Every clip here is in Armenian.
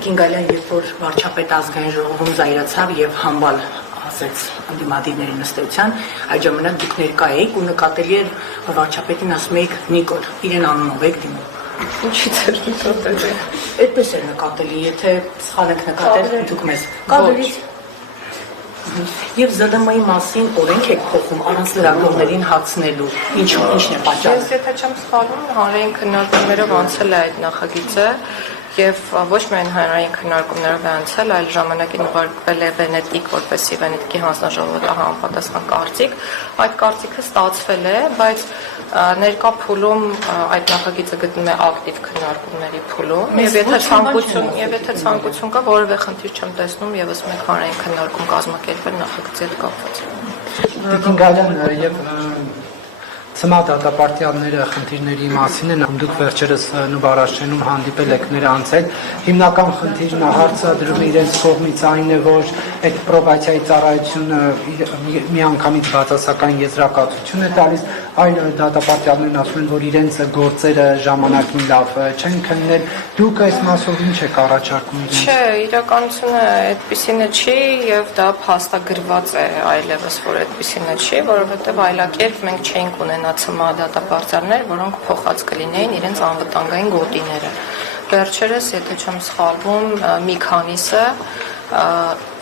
Տիկին Գալյան, երբ որ վարչապետ ազգային ժողովում զայրացավ եւ համբալ ասեց անդիմադիրների նստեցության, այդ ժամանակ դուք ներկա էիք ու նկատելի էր վարչապետին ասում էիք Նիկոլ, իրեն անունով եք դիմում։ Ինչի՞ց էր նկատելի։ Այդպես էր նկատելի, եթե սխալ եք նկատել, դուք մեզ կադրից։ Եվ ԶԴՄ-ի մասին օրենք եք փոխում առանց լրագրողներին հացնելու։ Ինչն է պատճառը։ Ես եթե չեմ սխալվում, հանրային քննարկումներով անցել է այդ նախագիծը եւ ոչ միայն հանրային քննարկումներով է անցել, այլ ժամանակին ուղարկվել է Վենետիկ, որպեսզի Վենետիկի հանձնաժողովը համապատասխան կարծիք, այդ կարծիքը ստացվել է, բայց ներկա փուլում այդ նախագիծը գտնում է ակտիվ քննարկումների փուլում եւ եթե ցանկություն կա, որևէ խնդիր չեմ տեսնում եւս մեկ հանրային քննարկում կազմակերպել նախագծի հետ կապված։ Տիկին Գալյան եւ Ցմա դատապարտյալները խնդիրների մասին են, դուք վերջերս Նուբարաշենում հանդիպել եք նրանց հետ, հիմնական խնդիրն հարցը դրում իրենց կողմից այն է, որ այդ պրոբացիայի ծառայությունը միանգամից բացասական եզրակացություն է տալիս, այլ դատապարտյալներն ասում են, որ իրենց գործերը ժամանակին լավ չեն քննել, դուք այս մասով ինչ եք առաջարկում իրենց։ Չէ, իրականությունը այդպիսինը չի եւ դա փաստագրված է այլևս, որ այդպիսինը չի, որովհետեւ այլակերպ մենք չենք ունենա Ցմա դատապարտյալներ, որոնք փոխած կլինեին իրենց անվտանգային գոտիները։ Վերջերս, եթե չեմ սխալվում, մի քանիսը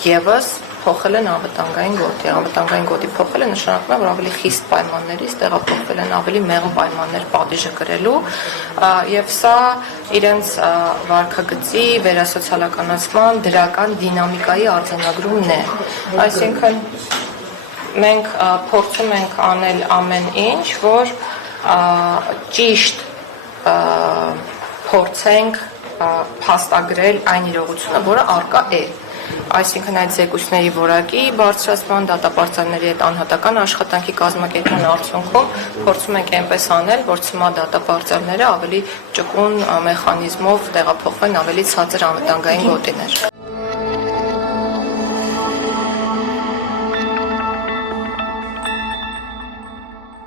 եւս փոխել են անվտանգային գոտի։ Անվտանգային գոտի փոխելը նշանակում է, որ ավելի խիստ պայմաններից տեղափոխվել են ավելի մեղմ պայմաններ պատիժը կրելու, եւ սա իրենց վարքագծի վերասոցիալականացման դրական դինամիկայի արձանագրումն է։ Այսինքն մենք փորձում ենք անել ամեն ինչ, որ ճիշտ փորձենք փաստագրել այն իրողությունը, որը առկա է։ Այսինքն այդ զեկույցների որակի բարձրացման, դատապարտյալների հետ անհատական աշխատանքի կազմակերպման արդյունքում փորձում ենք այնպես անել, որ ցմա դատապարտյալները ավելի ճկուն մեխանիզմով տեղափոխվեն ավելի ցածր անվտանգային գոտիներ։